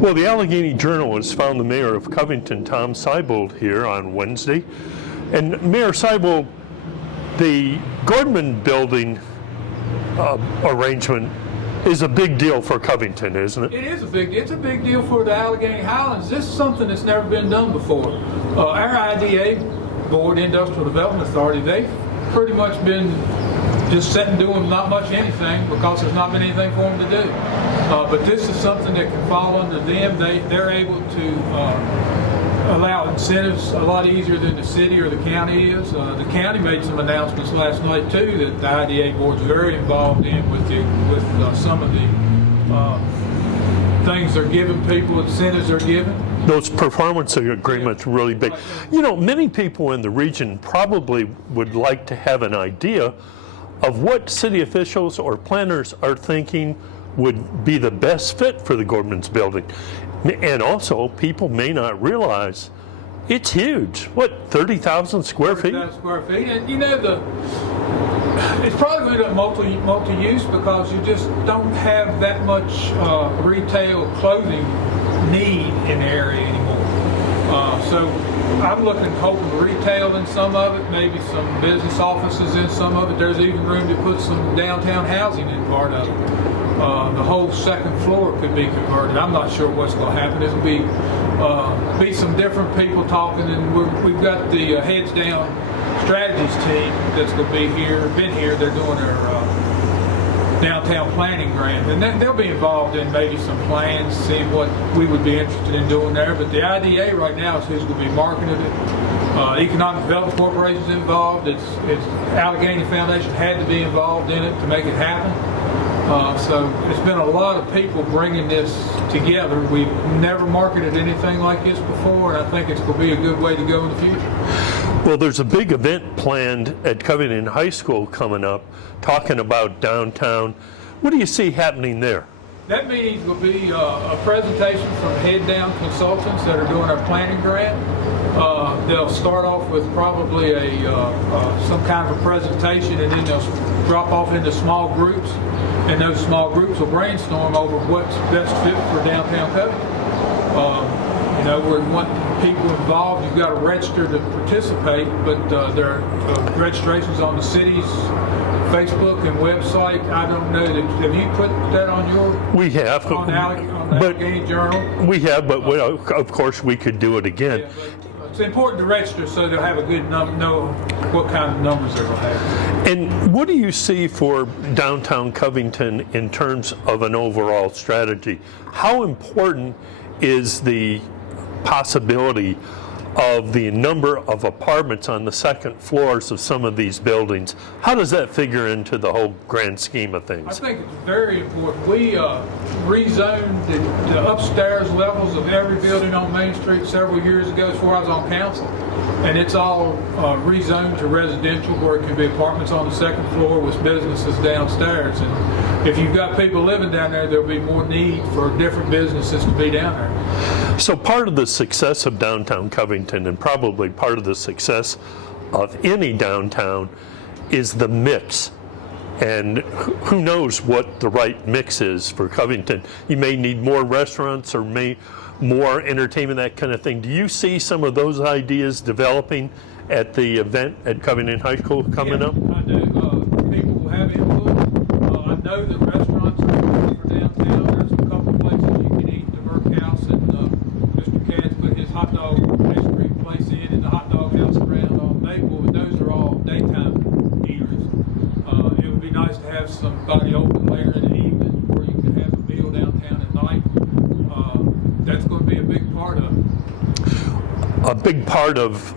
Well, the Alleghany Journal has found the mayor of Covington, Tom Sibold, here on Wednesday. And Mayor Sibold, the Gordman building arrangement is a big deal for Covington, isn't it? It's a big deal for the Alleghany Highlands. This is something that's never been done before. Our IDA, Board Industrial Development Authority, they've pretty much been just sitting doing not much anything because there's not been anything for them to do. But this is something that can fall under them. They're able to allow incentives a lot easier than the city or the county is. The county made some announcements last night too that the IDA board's very involved in with some of the things they're giving people, incentives they're giving. Those performance agreements are really big. You know, many people in the region probably would like to have an idea of what city officials or planners are thinking would be the best fit for the Gordmans building. And also, people may not realize it's huge. What, 30,000 square feet? 30,000 square feet. And you know, it's probably going to be multi-use because you just don't have that much retail clothing need in the area anymore. So I'm hoping retail in some of it, maybe some business offices in some of it. There's even room to put some downtown housing in part of it. The whole second floor could be converted. I'm not sure what's going to happen. It'll be some different people talking, and we've got the Heads Down Strategies team that's going to be here. Been here. They're doing their downtown planning grant, and then they'll be involved in maybe some plans, seeing what we would be interested in doing there. But the IDA right now is who's going to be marketing it. Economic Development Corporation is involved. It's Alleghany Foundation had to be involved in it to make it happen. So it's been a lot of people bringing this together. We've never marketed anything like this before, and I think it's going to be a good way to go in the future. Well, there's a big event planned at Covington High School coming up, talking about downtown. What do you see happening there? That meeting will be a presentation from Head Down consultants that are doing our planning grant. They'll start off with probably some kind of a presentation, and then they'll drop off into small groups, and those small groups will brainstorm over what's best fit for downtown Covington. You know, we want people involved. You've got to register to participate, but there are registrations on the city's Facebook and website. I don't know. Have you put that on your? We have. On the Alleghany Journal? We have, but of course we could do it again. Yeah, it's important to register so they'll have a good know what kind of numbers they're going to have. And what do you see for downtown Covington in terms of an overall strategy? How important is the possibility of the number of apartments on the second floors of some of these buildings? How does that figure into the whole grand scheme of things? I think it's very important. We rezoned the upstairs levels of every building on Main Street several years ago before I was on council. And it's all rezoned to residential, where it can be apartments on the second floor with businesses downstairs. And if you've got people living down there, there'll be more need for different businesses to be down there. So part of the success of downtown Covington, and probably part of the success of any downtown, is the mix. And who knows what the right mix is for Covington. You may need more restaurants or more entertainment, that kind of thing. Do you see some of those ideas developing at the event at Covington High School coming up? I do. People will have input. I know that restaurants are important for downtown. There's a couple of places you can eat. The Burke House, and Mr. Katz put his hot dog ice cream place in, and the hot dog house around on Maple. And those are all daytime eaters. It would be nice to have somebody open later in the evening where you can have a meal downtown at night. That's going to be a big part of it. A big part of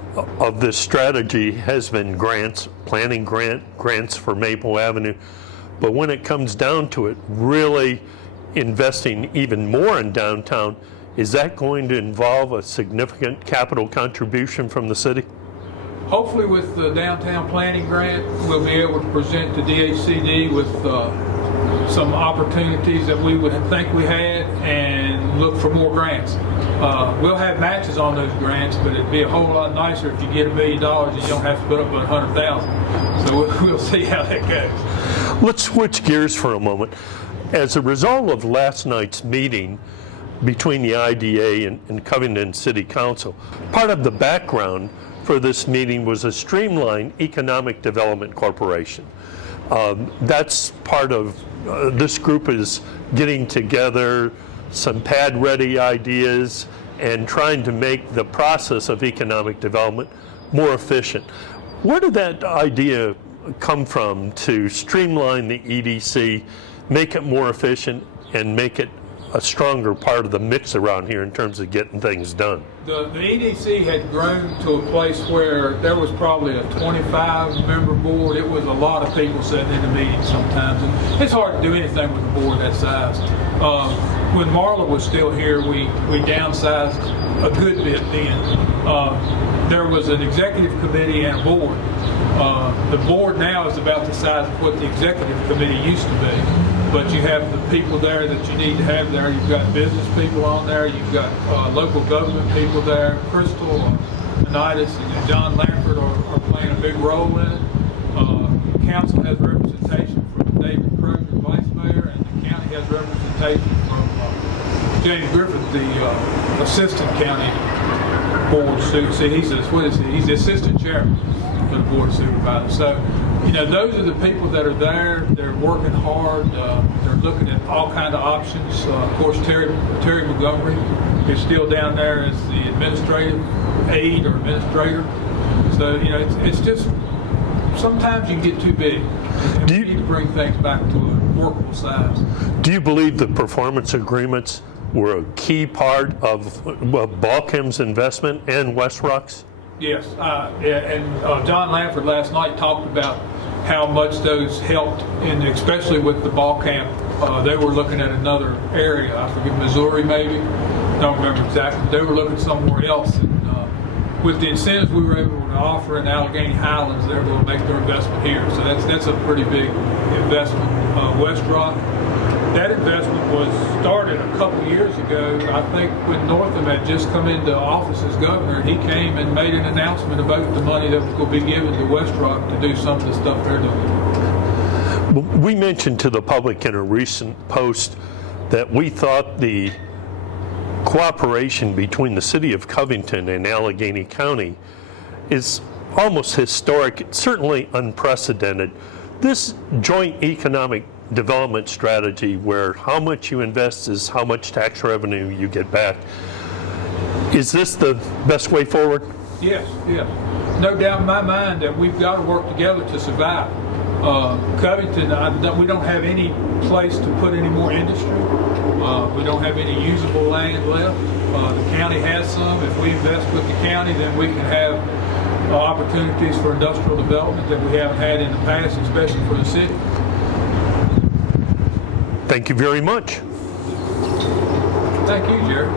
this strategy has been grants, planning grants for Maple Avenue. But when it comes down to it, really investing even more in downtown, is that going to involve a significant capital contribution from the city? Hopefully with the downtown planning grant, we'll be able to present to DHCD with some opportunities that we would think we had and look for more grants. We'll have matches on those grants, but it'd be a whole lot nicer if you get $1 million and you don't have to put up $100,000. So we'll see how that goes. Let's switch gears for a moment. As a result of last night's meeting, between the IDA and Covington City Council. Part of the background for this meeting was a streamlined economic development corporation. That's part of this group is getting together some pad-ready ideas and trying to make the process of economic development more efficient. Where did that idea come from to streamline the EDC, make it more efficient, and make it a stronger part of the mix around here in terms of getting things done? The EDC had grown to a place where there was probably a 25-member board. It was a lot of people sitting in the meetings sometimes. And it's hard to do anything with a board that size. When Marla was still here, we downsized a good bit then. There was an executive committee and a board. The board now is about the size of what the executive committee used to be. But you have the people there that you need to have there. You've got business people on there. You've got local government people there. Crystal, Unitas, and John Lanford are playing a big role in it. The council has representation from David Kroger, the vice mayor, and the county has representation from James Griffith, the assistant county board. See, he's the assistant chairman for the board of supervisors. So, those are the people that are there. They're working hard. They're looking at all kinds of options. Of course, Terry Montgomery is still down there as the administrative aide or administrator. So, it's just sometimes you can get too big. And we need to bring things back to a workable size. Do you believe the performance agreements were a key part of Balkham's investment and West Rock's? Yes, and John Lanford last night talked about how much those helped, and especially with the ball camp. They were looking at another area, I forget, Missouri maybe, don't remember exactly. They were looking somewhere else. And, with the incentives we were able to offer in Alleghany Highlands, they were going to make their investment here. So that's a pretty big investment. West Rock, that investment was started a couple years ago. I think when Northam had just come into office as governor, he came and made an announcement about the money that was going to be given to West Rock to do some of the stuff they're doing. We mentioned to the public in a recent post that we thought the cooperation between the city of Covington and Allegheny County is almost historic, certainly unprecedented. This joint economic development strategy where how much you invest is how much tax revenue you get back. Is this the best way forward? Yes. No doubt in my mind that we've got to work together to survive. Covington, we don't have any place to put any more industry. We don't have any usable land left. The county has some. If we invest with the county, then we can have opportunities for industrial development that we haven't had in the past, especially for the city. Thank you very much. Thank you, Jerry.